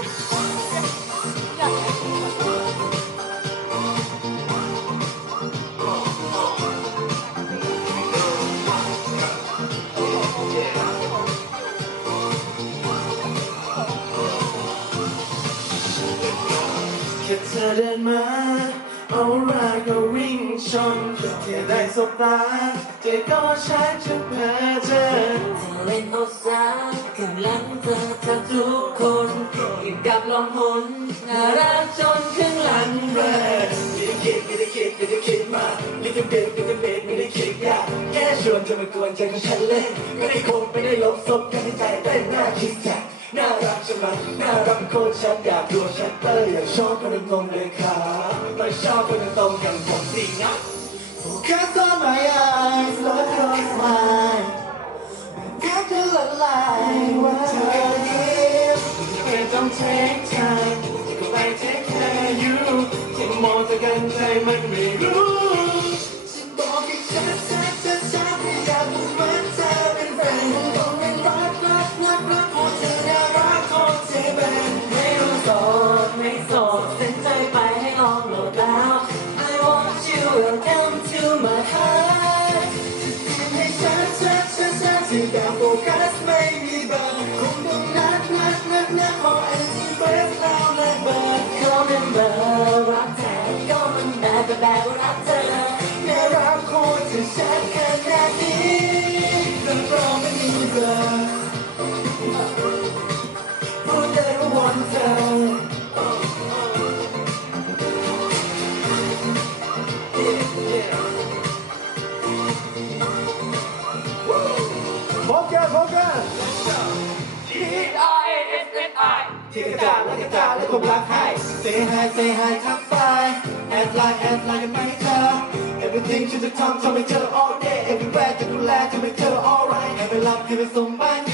แค่เชนแค่ได้สบตาใจก็ชักจะแพ้เธอเธอเล่นเอาซะข้างหลังเธอทั้งทุกคนยิ่งกับลมหนน่ารักจนข้างหลังเบลอไม่ได้คิดไม่ได้คิดไม่ได้คิดมากลิตเติ้เบลิตเติ้เบไม่ได้คิดยากแค่ชวนเธอมากวนใจของฉันเล่นไม่ได้คงไม่ได้ลบซบแค่ในใจเต้นน่าคิดจัง น่ารักใช่ไหมน่ารักเป็นคนฉันอยากดูฉันเตอร์อยากชอบคนตรงเลยค่ะไม่ชอบคนตรงอย่างผมสินะ Focus on my eyes look close mine แค่จะละลายว่าเธอยิ้มไม่ต้อง take time ก็ไป take care you ที่มองแต่กันใจมันไม่รู้ แบบรักเธอแค่รักคตรจะชัดขนาดนี้รับรองไม่มีเบอร์พูดได้ว่าวันเธอพบกันพบกัน T I S S I ที่กระจาดและกระจาดและผมรักให้ Say hi say hi ทักทายแอดไล น์แอดไลน์กันไหมเธอ Everything ฉันจะทำทำให้เธอ all day everywhere จะดูแลทำให้เธอ alright ให้ไป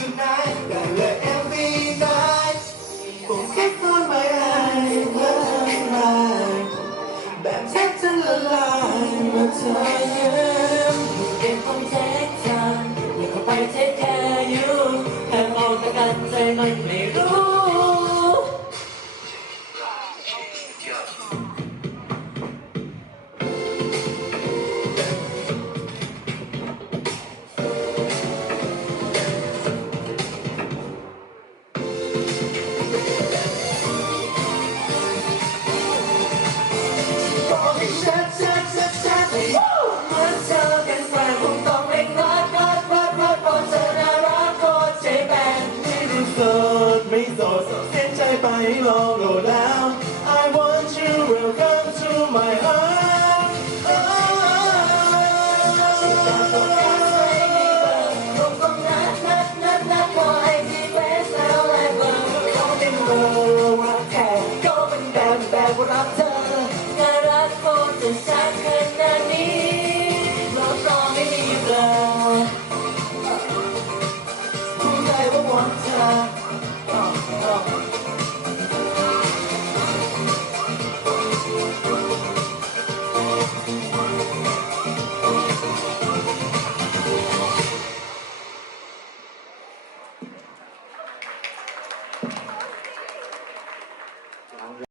ดไม่โสดเส้